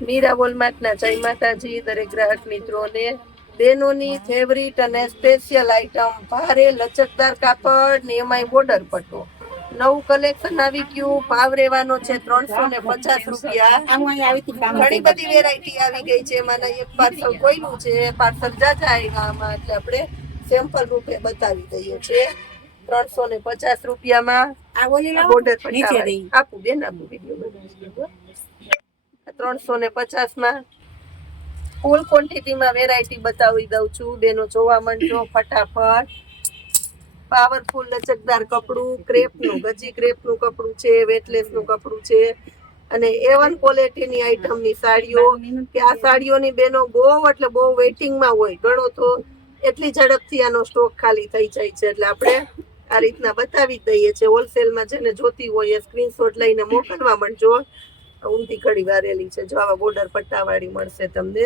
મીરા વોલમાર્ટના જય માતાજી દરેક ગ્રાહક મિત્રોને. બેનોની ફેવરિટ અને સ્પેશિયલ આઈટમ ભારે લચકદાર કાપડ ને એમાંય બોર્ડર પટ્ટો. નવું કલેક્શન આવી ગયું. ભાવ રહેવાનો છે 350 રૂપિયા. ઘણી બધી વેરાયટી આવી ગઈ છે. એમાંના એક પાર્સલ કોઈનું છે, પાર્સલ જાજા આવ્યા આમાં, એટલે આપણે સેમ્પલ રૂપે બતાવી દઈએ છીએ. 350 રૂપિયામાં બોર્ડર પટ્ટા આપું બેન, આપું વિડીયો 350 ફૂલ ક્વોન્ટિટીમાં વેરાયટી બતાવી દઉં છું. બેનો જોવા માંડજો ફટાફટ. પાવરફુલ લચકદાર કપડું, ક્રેપનું, ગજી ક્રેપનું કપડું છે, વેટલેસનું કપડું છે અને A1 ક્વોલિટીની આઈટમની સાડીઓ. કે આ સાડીઓની બેનો બહુ એટલે બહુ વેઇટિંગમાં હોય. ગણો તો એટલી ઝડપથી આનો સ્ટોક ખાલી થઈ જાય છે. એટલે આપણે આ રીતના બતાવી દઈએ છીએ. હોલસેલમાં જેને જોતી હોય એ સ્ક્રીનશોટ લઈને મોકલવા માંડજો. ઊંધી કડી વારેલી છે. જો આવા બોર્ડર પટ્ટાવાળી મળશે તમને.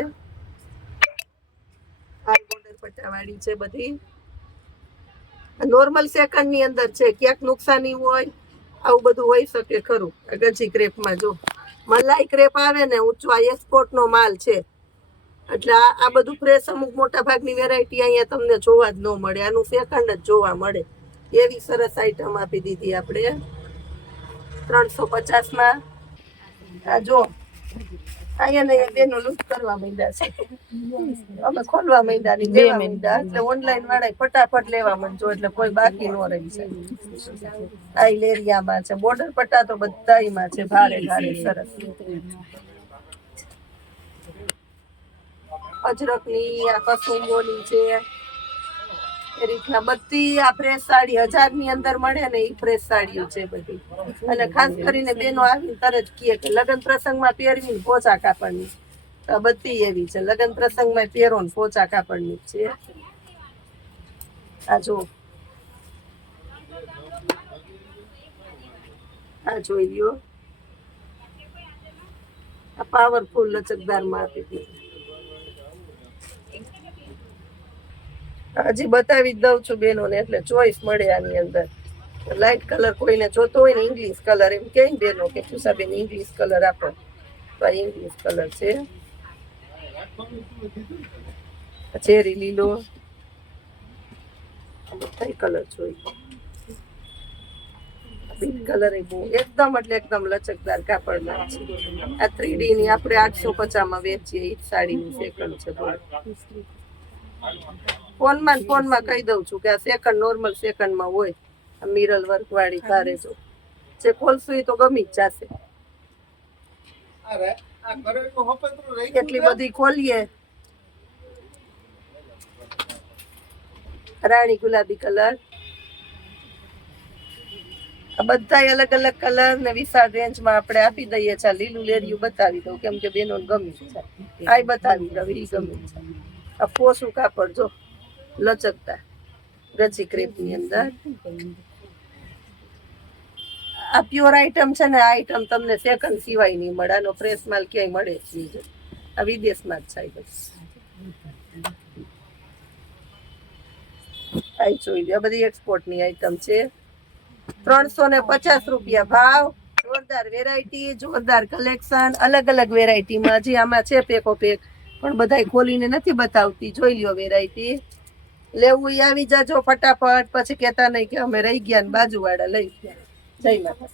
આ બોર્ડર પટ્ટાવાળી છે બધી. નોર્મલ સેકન્ડ ની અંદર છે. ક્યાંક નુકસાની હોય, આવું બધું હોઈ શકે ખરું. ગજી ક્રેપમાં જો મલાઈ ક્રેપ આવે ને, ઊંચો આ એક્સપોર્ટ નો માલ છે. એટલે આ બધું ફ્રેશ અમુક મોટા ભાગની વેરાયટી અહીંયા તમને જોવા જ ન મળે. આનું સેકન્ડ જ જોવા મળે. એવી સરસ આઈટમ આપી દીધી આપણે 350માં. આ જો અહીંયા બેનો લૂંટ કરવા માંડ્યા છે. અમે ખોલવા માંડ્યા ની લેવા માંડ્યા. એટલે ઓનલાઈન વાળા ફટાફટ લેવા માંડજો, એટલે કોઈ બાકી ન રહી છે. આ લેરિયામાં છે. બોર્ડર પટ્ટા તો બધાયમાં છે. ભારે ભારે સરસ અજરકની, આ કસુંબોની છે. એ રીતના બધી આ ફ્રેશ સાડી 1000 ની અંદર મળે ને, એ ફ્રેશ સાડીઓ છે બધી. અને ખાસ કરીને બેનો આવીને તરત કહે કે લગ્ન પ્રસંગમાં પહેરવી પોચા કાપડની. બધી એવી છે. લગ્ન પ્રસંગમાં પહેરો ને પોચા કાપડની છે. આ જો, આ જોઈ લ્યો. આ પાવરફુલ લચકદારમાં આપી દીધી. હજી બતાવી જ દઉં છું બેનોને, એટલે ચોઈસ મળે આની અંદર. લાઇટ કલર કોઈને જોતો હોય ને, ઇંગ્લિશ કલર, એમ કે બેનો કે ખુશાબેન ઇંગ્લિશ કલર આપો, તો આ ઇંગ્લિશ કલર છે. ચેરી લીલો, કઈ કલર જોઈ. પિંક કલર એ બહુ એકદમ એટલે એકદમ લચકદાર કાપડમાં છે. આ 3D ની આપણે 850માં વેચીએ. એ સાડીનું સેકન્ડ છે. ફોનમાં કહી દઉં છું કે આ સેકન્ડ નોર્મલ સેકન્ડમાં હોય. મિરર વર્ક વાળી તારે જો જે ખોલશું એ તો ગમી જ જશે. એટલી બધી ખોલીએ. રાણી ગુલાબી કલર. આ બધા અલગ અલગ કલર ને વિશાળ રેન્જમાં આપણે આપી દઈએ છીએ. લીલું લેરિયું બતાવી દઉં કેમ કે બેનો ગમી છે. આ બતાવી દઉં, એ ગમી છે. આ પોસું કાપડ જો લચકતા ગજી ક્રેપની અંદર. આ પ્યોર આઈટમ છે ને. આ આઈટમ તમને સેકન્ડ સિવાય નહીં મળે. આનો ફ્રેશ માલ ક્યાંય મળે જ નહીં. આ વિદેશમાં જ થાય. આ જોઈ લો, આ બધી એક્સપોર્ટની આઈટમ છે. 350 રૂપિયા ભાવ. જોરદાર વેરાયટી, જોરદાર કલેક્શન, અલગ અલગ વેરાયટીમાં. હજી આમાં છે પેકો પેક, પણ બધા ખોલીને નથી બતાવતી. જોઈ લ્યો વેરાયટી. લેવું એ આવી જાજો ફટાફટ. પછી કહેતા નહીં કે અમે રહી ગયા ને બાજુવાળા લઈ ગયા. જય માતા.